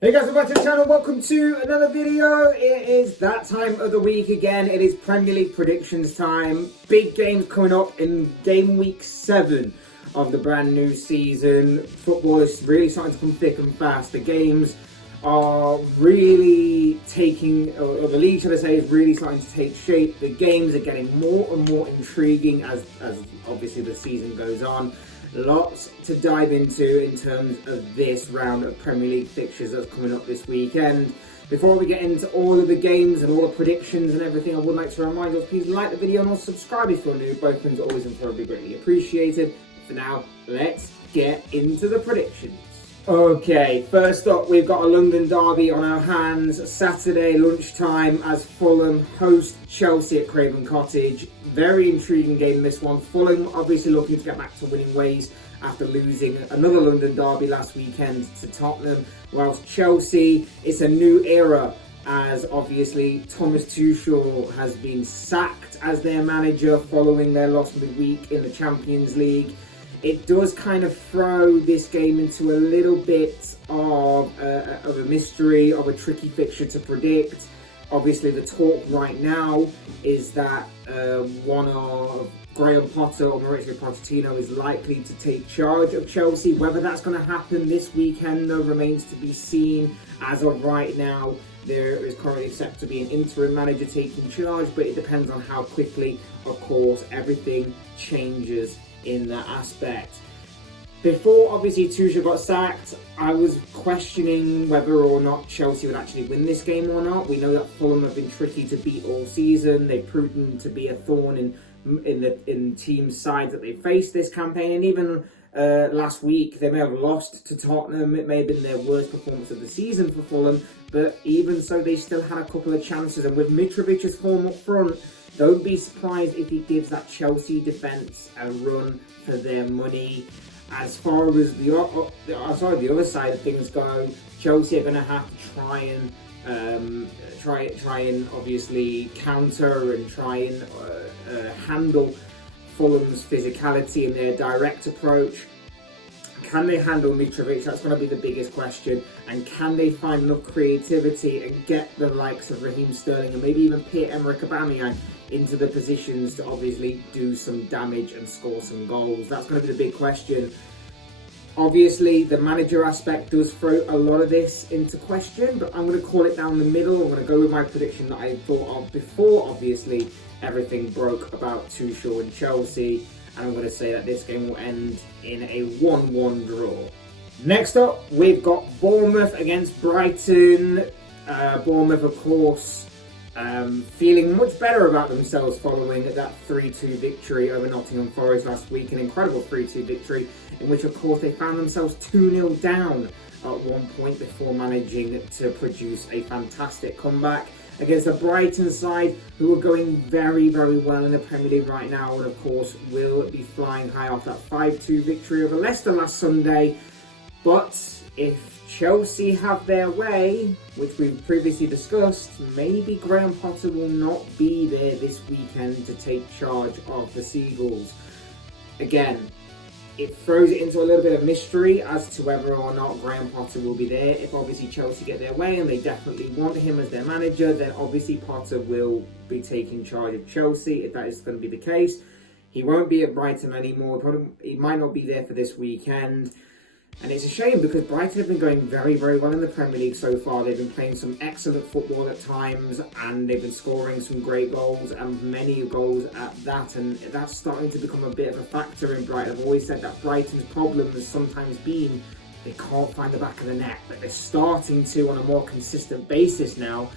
Hey guys, welcome back to the channel. Welcome to another video. It is that time of the week again. It is Premier League predictions time. Big games coming up in game week 7 of the brand new season. Football is really starting to come thick and fast. The games are really taking, or the league, should I say, is really starting to take shape. The games are getting more and more intriguing as obviously the season goes on. Lots to dive into in terms of this round of Premier League fixtures that's coming up this weekend. Before we get into all of the games and all the predictions and everything, I would like to remind you, please like the video and also subscribe if you're new. Both things are always incredibly greatly appreciated. For now, let's get into the predictions. Okay, first up, we've got a London derby on our hands. Saturday lunchtime as Fulham host Chelsea at Craven Cottage. Very intriguing game, this one. Fulham obviously looking to get back to winning ways after losing another London derby last weekend to Tottenham. Whilst Chelsea, it's a new era as obviously Thomas Tuchel has been sacked as their manager following their loss midweek in the Champions League. It does kind of throw this game into a little bit of a mystery, of a tricky fixture to predict. Obviously, the talk right now is that one of Graham Potter or Mauricio Pochettino is likely to take charge of Chelsea. Whether that's going to happen this weekend, though, remains to be seen. As of right now, there is currently set to be an interim manager taking charge, but it depends on how quickly, of course, everything changes in that aspect. Before obviously Tuchel got sacked, I was questioning whether or not Chelsea would actually win this game or not. We know that Fulham have been tricky to beat all season. They've proven to be a thorn in teams' sides that they faced this campaign, and even last week they may have lost to Tottenham. It may have been their worst performance of the season for Fulham, but even so, they still had a couple of chances. And with Mitrovic's form up front, don't be surprised if he gives that Chelsea defence a run for their money. As far as the other side of things go, Chelsea are going to have to try and obviously counter and try and handle Fulham's physicality and their direct approach. Can they handle Mitrovic? That's going to be the biggest question. And can they find enough creativity and get the likes of Raheem Sterling and maybe even Pierre-Emerick Aubameyang into the positions to obviously do some damage and score some goals? That's going to be the big question. Obviously, the manager aspect does throw a lot of this into question, but I'm going to call it down the middle. I'm going to go with my prediction that I thought of before, obviously, everything broke about Tuchel and Chelsea. And I'm going to say that this game will end in a 1-1 draw. Next up, we've got Bournemouth against Brighton. Bournemouth, of course, feeling much better about themselves following that 3-2 victory over Nottingham Forest last week. An incredible 3-2 victory in which, of course, they found themselves 2-0 down at one point before managing to produce a fantastic comeback against a Brighton side who are going very, very well in the Premier League right now, and of course will be flying high off that 5-2 victory over Leicester last Sunday. But if Chelsea have their way, which we've previously discussed, maybe Graham Potter will not be there this weekend to take charge of the Seagulls. Again, it throws it into a little bit of mystery as to whether or not Graham Potter will be there. If obviously Chelsea get their way and they definitely want him as their manager, then obviously Potter will be taking charge of Chelsea if that is going to be the case. He won't be at Brighton anymore. He might not be there for this weekend. And it's a shame because Brighton have been going very, very well in the Premier League so far. They've been playing some excellent football at times and they've been scoring some great goals and many goals at that. And that's starting to become a bit of a factor in Brighton. I've always said that Brighton's problem has sometimes been they can't find the back of the net, but they're starting to on a more consistent basis now.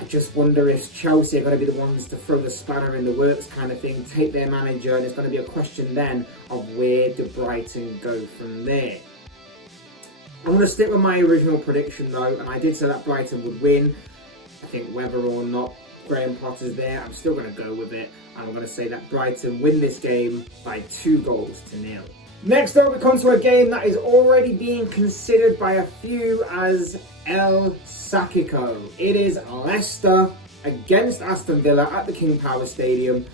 I just wonder if Chelsea are going to be the ones to throw the spanner in the works kind of thing, take their manager, and it's going to be a question then of where do Brighton go from there. I'm going to stick with my original prediction though, and I did say that Brighton would win. I think whether or not Graham Potter's there, I'm still going to go with it, and I'm going to say that Brighton win this game by 2-0. Next up, we come to a game that is already being considered by a few as El Sacico. It is Leicester against Aston Villa at the King Power Stadium.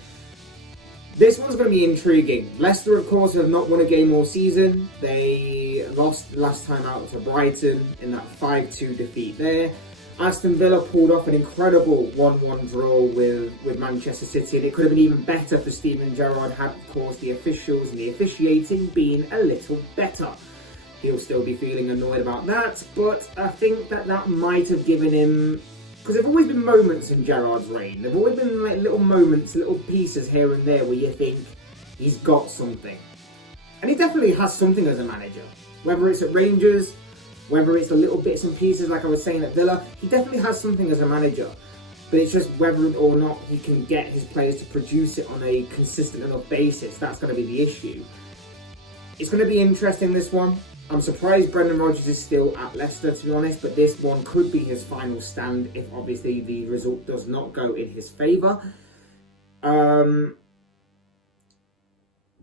This one's going to be intriguing. Leicester, of course, have not won a game all season. They lost last time out to Brighton in that 5-2 defeat there. Aston Villa pulled off an incredible 1-1 draw with Manchester City, and it could have been even better for Steven Gerrard had, of course, the officials and the officiating been a little better. He'll still be feeling annoyed about that, but I think that might have given him... Because there have always been moments in Gerrard's reign. There have always been like little moments, little pieces here and there where you think he's got something. And he definitely has something as a manager. Whether it's at Rangers, whether it's the little bits and pieces like I was saying at Villa, he definitely has something as a manager. But it's just whether or not he can get his players to produce it on a consistent enough basis. That's going to be the issue. It's going to be interesting, this one. I'm surprised Brendan Rodgers is still at Leicester, to be honest, but this one could be his final stand if obviously the result does not go in his favour. I'm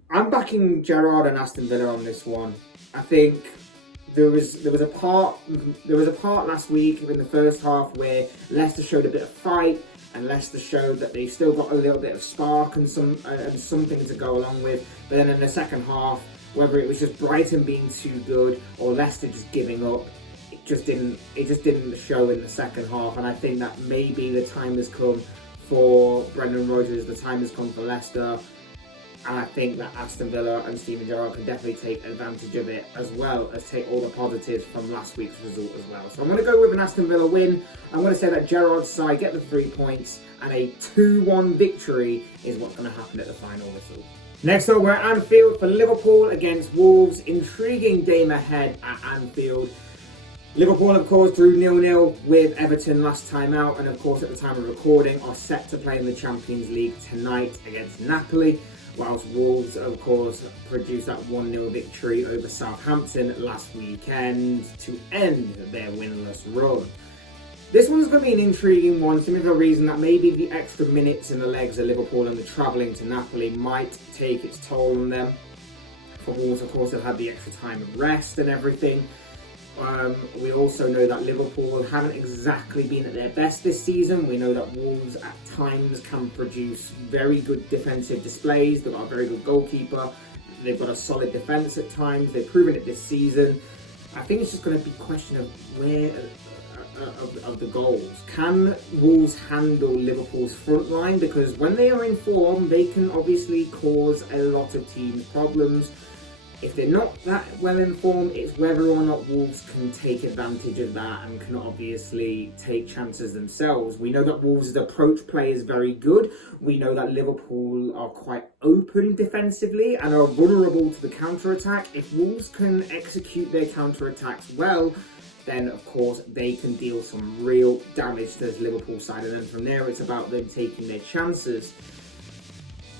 backing Gerrard and Aston Villa on this one. I think there was a part last week in the first half where Leicester showed a bit of fight, and Leicester showed that they still got a little bit of spark and something to go along with. But then in the second half, whether it was just Brighton being too good or Leicester just giving up, it just didn't show in the second half. And I think that maybe the time has come for Brendan Rodgers, the time has come for Leicester, and I think that Aston Villa and Steven Gerrard can definitely take advantage of it, as well as take all the positives from last week's result as well. So I'm going to go with an Aston Villa win. I'm going to say that Gerrard's side get the 3 points, and a 2-1 victory is what's going to happen at the final whistle. Next up, we're at Anfield for Liverpool against Wolves. Intriguing game ahead at Anfield. Liverpool, of course, drew 0-0 with Everton last time out, and of course, at the time of recording, are set to play in the Champions League tonight against Napoli, whilst Wolves, of course, produced that 1-0 victory over Southampton last weekend to end their winless run. This one's going to be an intriguing one, simply for the reason that maybe the extra minutes in the legs of Liverpool and the travelling to Napoli might take its toll on them. For Wolves, of course, they've had the extra time of rest and everything. We also know that Liverpool haven't exactly been at their best this season. We know that Wolves at times can produce very good defensive displays. They've got a very good goalkeeper. They've got a solid defence at times. They've proven it this season. I think it's just going to be a question of where... Of the goals. Can Wolves handle Liverpool's front line? Because when they are in form, they can obviously cause a lot of teams problems. If they're not that well in form, it's whether or not Wolves can take advantage of that and can obviously take chances themselves. We know that Wolves' approach play is very good. We know that Liverpool are quite open defensively and are vulnerable to the counter-attack. If Wolves can execute their counter-attacks well, then of course they can deal some real damage to this Liverpool side, and then from there it's about them taking their chances.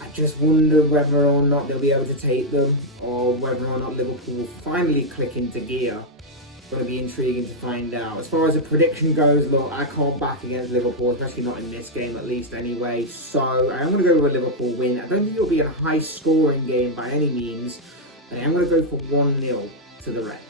I just wonder whether or not they'll be able to take them, or whether or not Liverpool will finally click into gear. It's going to be intriguing to find out. As far as a prediction goes, look, I can't back against Liverpool, especially not in this game at least anyway, so I'm going to go with a Liverpool win. I don't think it'll be a high scoring game by any means, and I'm going to go for 1-0 to the Reds.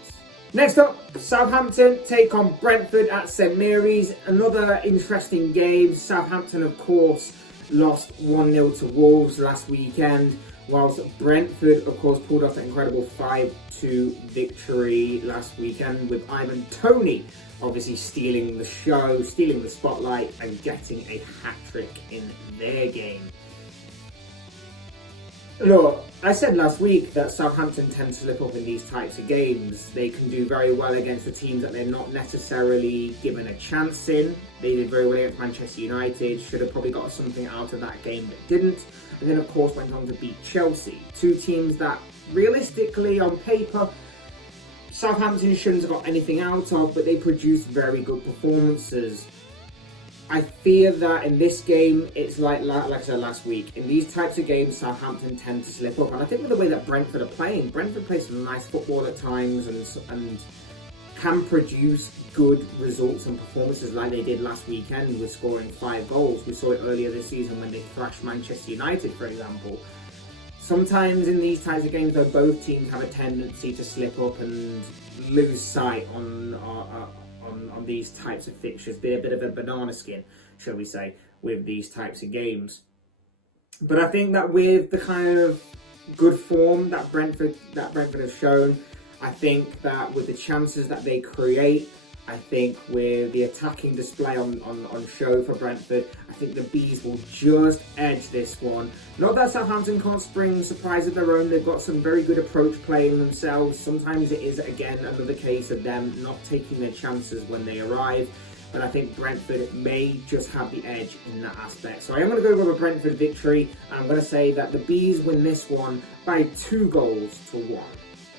Next up, Southampton take on Brentford at St Mary's. Another interesting game. Southampton, of course, lost 1-0 to Wolves last weekend, whilst Brentford, of course, pulled off that incredible 5-2 victory last weekend, with Ivan Toney obviously stealing the show, stealing the spotlight, and getting a hat-trick in their game. Look, I said last week that Southampton tend to slip up in these types of games. They can do very well against the teams that they're not necessarily given a chance in. They did very well against Manchester United, should have probably got something out of that game but didn't. And then of course went on to beat Chelsea. Two teams that realistically on paper Southampton shouldn't have got anything out of, but they produced very good performances. I fear that in this game, it's like I said last week, in these types of games, Southampton tend to slip up. And I think with the way that Brentford are playing, Brentford plays some nice football at times and can produce good results and performances like they did last weekend with scoring 5 goals. We saw it earlier this season when they thrashed Manchester United, for example. Sometimes in these types of games, though, both teams have a tendency to slip up and lose sight on these types of fixtures, be a bit of a banana skin, shall we say, with these types of games. But I think that with the kind of good form that Brentford has shown, I think that with the chances that they create, I think with the attacking display on show for Brentford, I think the Bees will just edge this one. Not that Southampton can't spring surprise of their own. They've got some very good approach playing themselves. Sometimes it is, again, another case of them not taking their chances when they arrive. But I think Brentford may just have the edge in that aspect. So I am going to go with a Brentford victory. And I'm going to say that the Bees win this one by 2-1.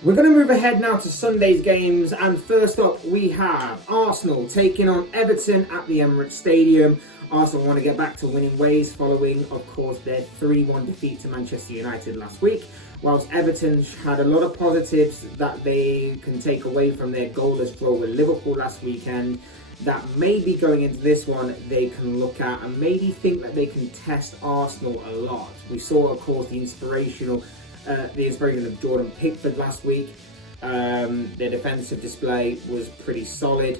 We're going to move ahead now to Sunday's games, and first up we have Arsenal taking on Everton at the Emirates Stadium. Arsenal want to get back to winning ways following, of course, their 3-1 defeat to Manchester United last week, whilst Everton had a lot of positives that they can take away from their goalless draw with Liverpool last weekend, that maybe going into this one they can look at and maybe think that they can test Arsenal a lot. We saw, of course, the inspiration of Jordan Pickford last week. Their defensive display was pretty solid.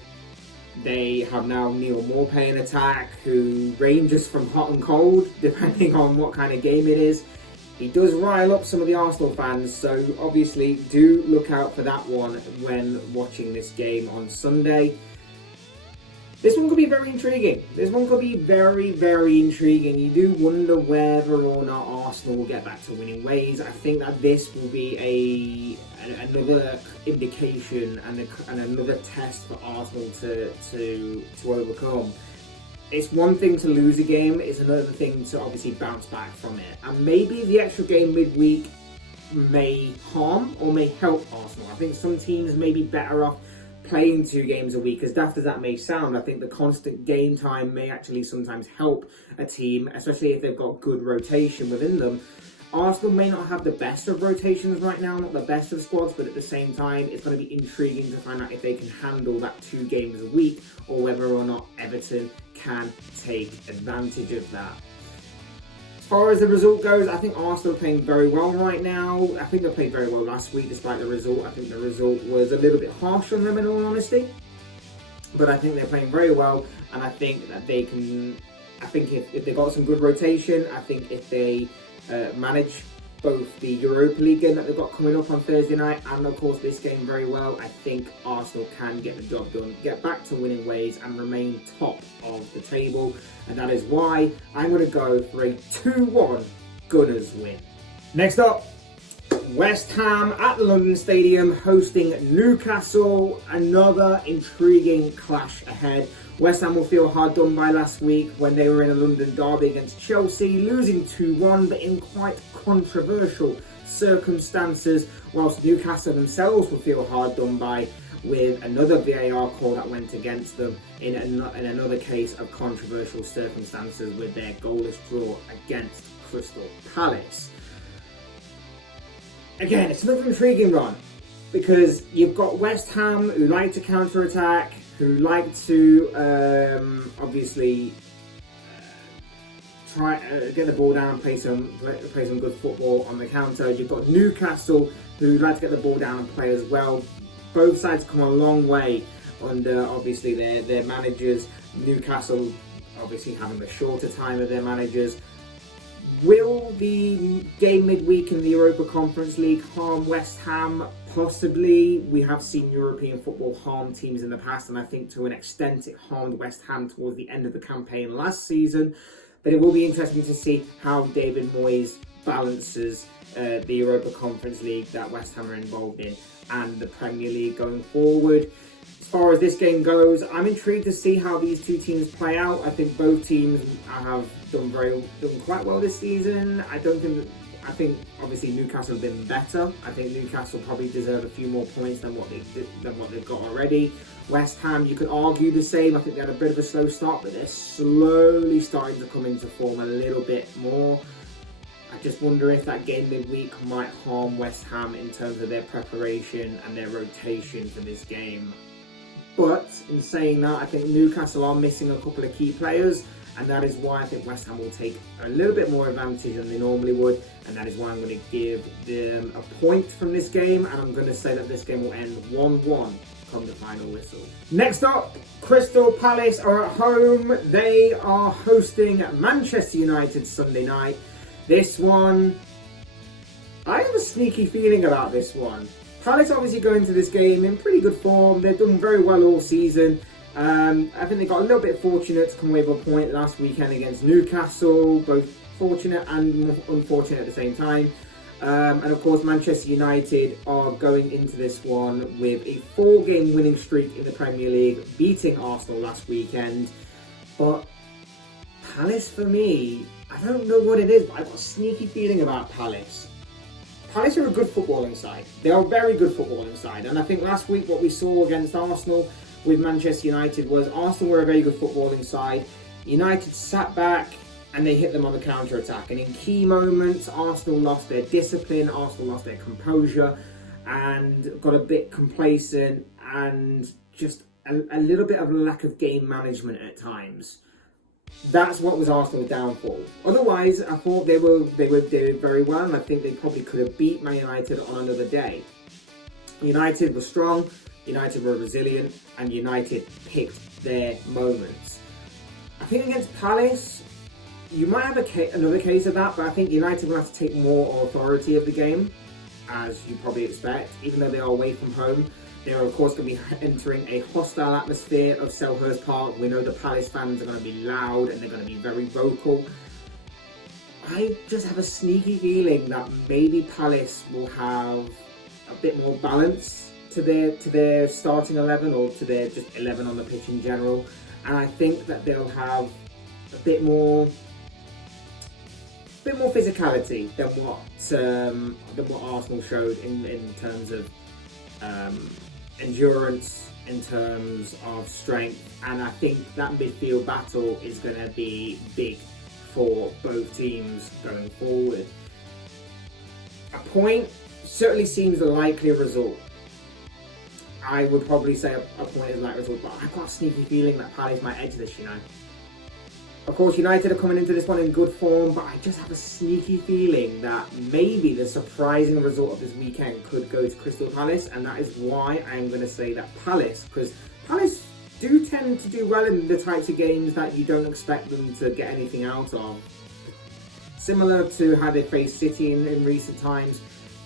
They have now Neil Maupay in attack, who ranges from hot and cold, depending on what kind of game it is. He does rile up some of the Arsenal fans, so obviously do look out for that one when watching this game on Sunday. This one could be very intriguing. Very intriguing. You do wonder whether or not Arsenal will get back to winning ways. I think that this will be another indication and another test for Arsenal to overcome. It's one thing to lose a game, it's another thing to obviously bounce back from it. And maybe the extra game midweek may harm or may help Arsenal. I think some teams may be better off playing 2 games a week. As daft as that may sound, I think the constant game time may actually sometimes help a team, especially if they've got good rotation within them. Arsenal may not have the best of rotations right now, not the best of squads, but at the same time, it's going to be intriguing to find out if they can handle that 2 games a week, or whether or not Everton can take advantage of that. As far as the result goes, I think Arsenal are playing very well right now. I think they played very well last week despite the result. I think the result was a little bit harsh on them in all honesty. But I think they're playing very well, and I think that they can... I think if they got some good rotation, I think if they manage both the Europa League game that they've got coming up on Thursday night and of course this game very well, I think Arsenal can get the job done, get back to winning ways and remain top of the table, and that is why I'm going to go for a 2-1 Gunners win. Next up, West Ham at the London Stadium hosting Newcastle. Another intriguing clash ahead. West Ham will feel hard done by last week when they were in a London derby against Chelsea, losing 2-1, but in quite controversial circumstances, whilst Newcastle themselves will feel hard done by with another VAR call that went against them in another case of controversial circumstances with their goalless draw against Crystal Palace. Again, it's another intriguing run because you've got West Ham who like to counter-attack, who like to obviously try get the ball down and play some good football on the counter. You've got Newcastle who like to get the ball down and play as well. Both sides come a long way under obviously their managers. Newcastle obviously having the shorter time of their managers. Will the game midweek in the Europa Conference League harm West Ham? Possibly. We have seen European football harm teams in the past, and I think to an extent it harmed West Ham towards the end of the campaign last season. But it will be interesting to see how David Moyes balances the Europa Conference League that West Ham are involved in and the Premier League going forward. As far as this game goes, I'm intrigued to see how these two teams play out. I think both teams have done quite well this season. I think obviously Newcastle have been better. I think Newcastle probably deserve a few more points than what they've got already. West Ham, you could argue the same. I think they had a bit of a slow start, but they're slowly starting to come into form a little bit more. I just wonder if that game midweek might harm West Ham in terms of their preparation and their rotation for this game. But in saying that, I think Newcastle are missing a couple of key players, and that is why I think West Ham will take a little bit more advantage than they normally would, and that is why I'm going to give them a point from this game, and I'm going to say that this game will end 1-1 come the final whistle. Next up, Crystal Palace are at home. They are hosting Manchester United Sunday night. This one, I have a sneaky feeling about this one. Palace obviously go into this game in pretty good form. They've done very well all season. I think they got a little bit fortunate to come away with a point last weekend against Newcastle. Both fortunate and unfortunate at the same time. And of course, Manchester United are going into this one with a 4-game winning streak in the Premier League, beating Arsenal last weekend. But Palace, for me, I don't know what it is, but I've got a sneaky feeling about Palace. Palace are a good footballing side. They are a very good footballing side. And I think last week what we saw against Arsenal with Manchester United was Arsenal were a very good footballing side. United sat back and they hit them on the counter-attack. And in key moments, Arsenal lost their discipline, Arsenal lost their composure, and got a bit complacent and just a little bit of lack of game management at times. That's what was Arsenal's downfall. Otherwise, I thought they were doing very well, and I think they probably could have beat Man United on another day. United were strong, United were resilient, and United picked their moments. I think against Palace, you might have another case of that, but I think United will have to take more authority of the game, as you probably expect. Even though they are away from home, they are of course going to be entering a hostile atmosphere of Selhurst Park. We know the Palace fans are going to be loud and they're going to be very vocal. I just have a sneaky feeling that maybe Palace will have a bit more balance to their starting 11, or to their just 11 on the pitch in general, and I think that they'll have a bit more physicality than what Arsenal showed in terms of endurance, in terms of strength, and I think that midfield battle is going to be big for both teams going forward. A point certainly seems a likely result. I would probably say a point is a likely result, but I've got a sneaky feeling that Palace might edge this, Of course, United are coming into this one in good form, but I just have a sneaky feeling that maybe the surprising result of this weekend could go to Crystal Palace, and that is why I'm going to say that Palace, because Palace do tend to do well in the types of games that you don't expect them to get anything out of. Similar to how they faced City in recent times.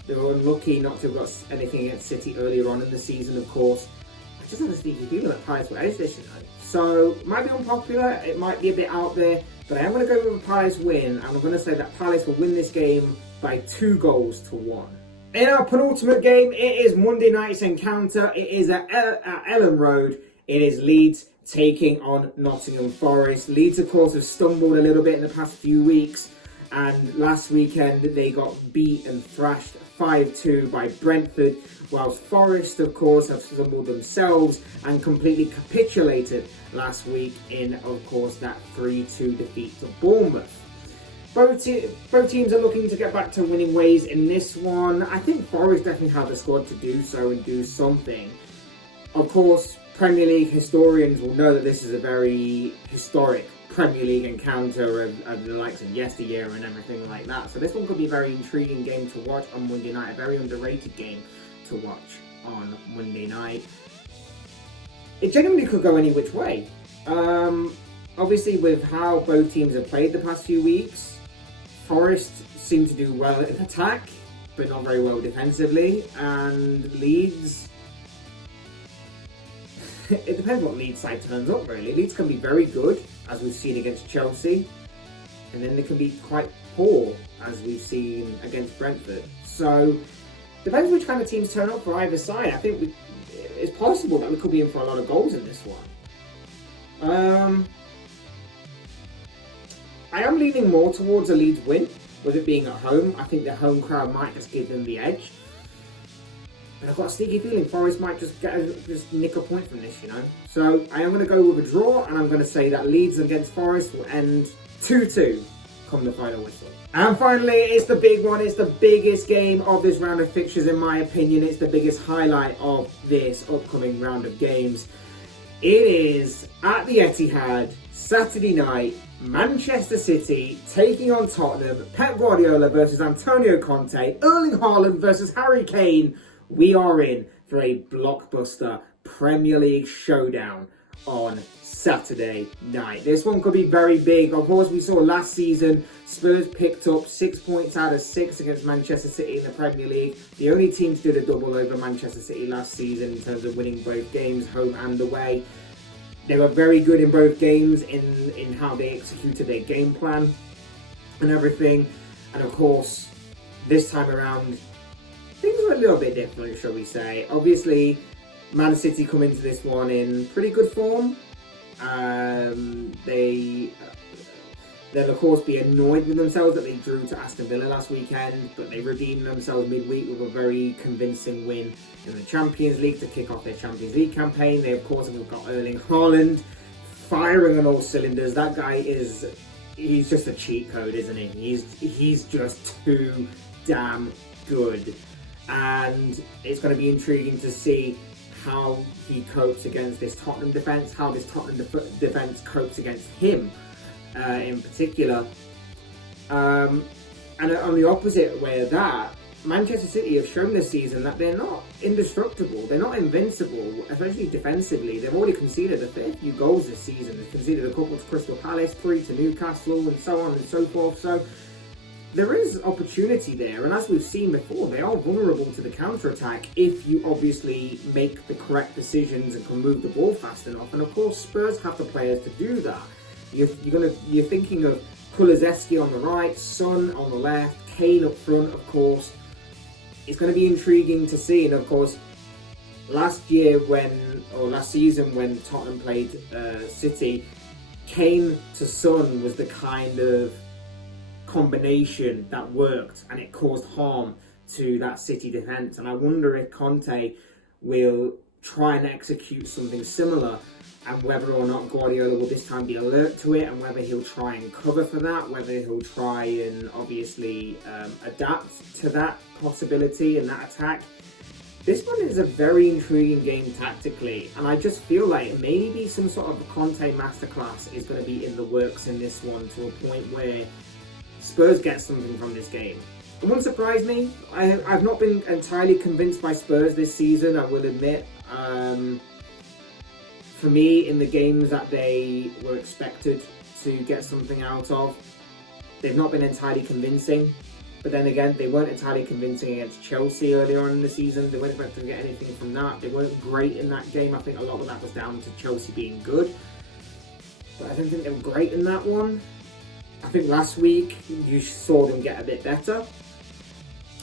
They were unlucky not to have got anything against City earlier on in the season, of course. I just have a sneaky feeling that Palace will edge this, So, it might be unpopular, it might be a bit out there, but I am going to go with a Palace win, and I'm going to say that Palace will win this game by 2-1. In our penultimate game, it is Monday night's encounter. It is at Ellen Road. It is Leeds taking on Nottingham Forest. Leeds, of course, have stumbled a little bit in the past few weeks, and last weekend they got beat and thrashed 5-2 by Brentford, whilst Forest, of course, have stumbled themselves and completely capitulated last week in, of course, that 3-2 defeat to Bournemouth. Both teams are looking to get back to winning ways in this one. I think Forest definitely have the squad to do so and do something. Of course, Premier League historians will know that this is a very historic Premier League encounter of the likes of yesteryear and everything like that. So this one could be a very intriguing game to watch on Monday night, a very underrated game to watch on Monday night. It genuinely could go any which way. Obviously, with how both teams have played the past few weeks, Forest seem to do well in attack, but not very well defensively, and Leeds... it depends what Leeds side turns up, really. Leeds can be very good, as we've seen against Chelsea, and then they can be quite poor, as we've seen against Brentford. So, depends which kind of teams turn up for either side. I think it's possible that we could be in for a lot of goals in this one. I am leaning more towards a Leeds win, with it being at home. I think the home crowd might just give them the edge. But I've got a sneaky feeling Forest might just nick a point from this, So I am going to go with a draw, and I'm going to say that Leeds against Forest will end 2-2 come the final whistle. And finally, it's the big one. It's the biggest game of this round of fixtures, in my opinion. It's the biggest highlight of this upcoming round of games. It is at the Etihad, Saturday night, Manchester City taking on Tottenham, Pep Guardiola versus Antonio Conte, Erling Haaland versus Harry Kane. We are in for a blockbuster Premier League showdown on Saturday night. This one could be very big. Of course, we saw last season Spurs picked up 6 points out of 6 against Manchester City in the Premier League. The only team to do the double over Manchester City last season in terms of winning both games, home and away. They were very good in both games in how they executed their game plan and everything. And of course, this time around, things were a little bit different, shall we say. Obviously, Man City come into this one in pretty good form. They'll of course be annoyed with themselves that they drew to Aston Villa last weekend, but they redeemed themselves midweek with a very convincing win in the Champions League to kick off their Champions League campaign. They of course have got Erling Haaland firing on all cylinders. That guy he's just a cheat code, isn't he? He's just too damn good. And it's going to be intriguing to see how he copes against this Tottenham defence, how this Tottenham defence copes against him in particular. And on the opposite way of that, Manchester City have shown this season that they're not indestructible, they're not invincible, especially defensively. They've already conceded a fair few goals this season. They've conceded a couple to Crystal Palace, 3 to Newcastle, and so on and so forth. So there is opportunity there, and as we've seen before, they are vulnerable to the counter-attack if you obviously make the correct decisions and can move the ball fast enough. And of course, Spurs have the players to do that. You're thinking of Kulusevski on the right, Son on the left, Kane up front, of course. It's going to be intriguing to see, and of course, last season when Tottenham played City, Kane to Son was the kind of combination that worked, and it caused harm to that City defence. And I wonder if Conte will try and execute something similar, and whether or not Guardiola will this time be alert to it, and whether he'll try and cover for that, whether he'll try and obviously adapt to that possibility and that attack. This one is a very intriguing game tactically, and I just feel like maybe some sort of Conte masterclass is going to be in the works in this one, to a point where Spurs get something from this game. It wouldn't surprise me. I've not been entirely convinced by Spurs this season, I will admit. For me, in the games that they were expected to get something out of, they've not been entirely convincing. But then again, they weren't entirely convincing against Chelsea earlier on in the season. They weren't expected to get anything from that. They weren't great in that game. I think a lot of that was down to Chelsea being good. But I don't think they were great in that one. I think last week you saw them get a bit better.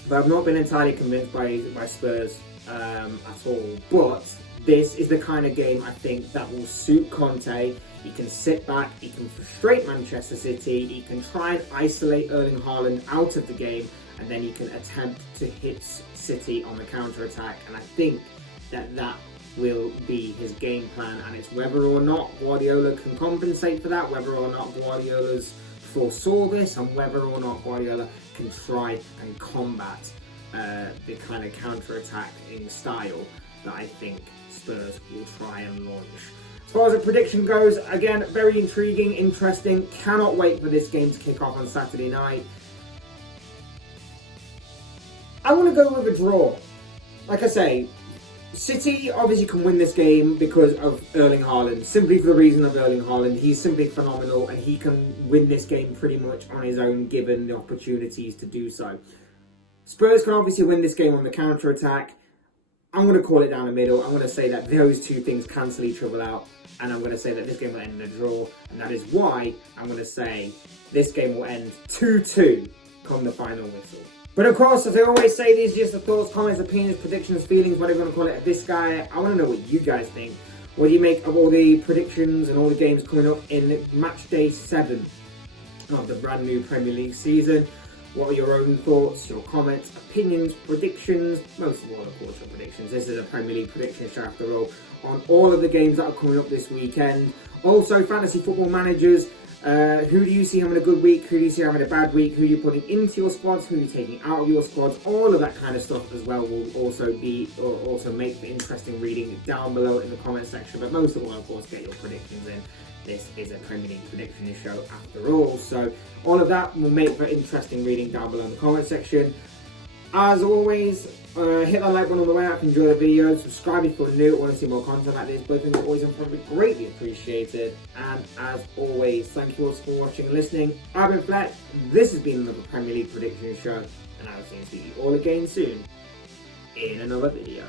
But I've not been entirely convinced by Spurs at all. But this is the kind of game I think that will suit Conte. He can sit back, he can frustrate Manchester City, he can try and isolate Erling Haaland out of the game, and then he can attempt to hit City on the counter-attack. And I think that will be his game plan, and it's whether or not Guardiola can compensate for that, whether or not Guardiola's foresaw this, and whether or not Guardiola can try and combat the kind of counter-attacking style that I think Spurs will try and launch. As far as the prediction goes, again, very intriguing, interesting. Cannot wait for this game to kick off on Saturday night. I want to go with a draw. Like I say, City obviously can win this game because of Erling Haaland. Simply for the reason of Erling Haaland. He's simply phenomenal, and he can win this game pretty much on his own, given the opportunities to do so. Spurs can obviously win this game on the counter-attack. I'm going to call it down the middle. I'm going to say that those two things cancel each other out, and I'm going to say that this game will end in a draw, and that is why I'm going to say this game will end 2-2 come the final whistle. But of course, as I always say, these are just the thoughts, comments, opinions, predictions, feelings, whatever you want to call it, of this guy. I want to know what you guys think. What do you make of all the predictions and all the games coming up in match day 7 of the brand new Premier League season? What are your own thoughts, your comments, opinions, predictions? Most of all, of course, your predictions. This is a Premier League prediction show after all, on all of the games that are coming up this weekend. Also, fantasy football managers. Who do you see having a good week? Who do you see having a bad week? Who are you putting into your squads? Who are you taking out of your squads? All of that kind of stuff as well will also make for interesting reading down below in the comment section. But most of all, of course, get your predictions in. This is a Premier League prediction show after all. So all of that will make for interesting reading down below in the comment section. As always, Hit that like button on the way out if you enjoy the video. Subscribe if you're new or want to see more content like this. Both things are always important, greatly appreciated. And as always, thank you all for watching and listening. I've been Fleck. This has been another Premier League prediction show, and I will see you all again soon in another video.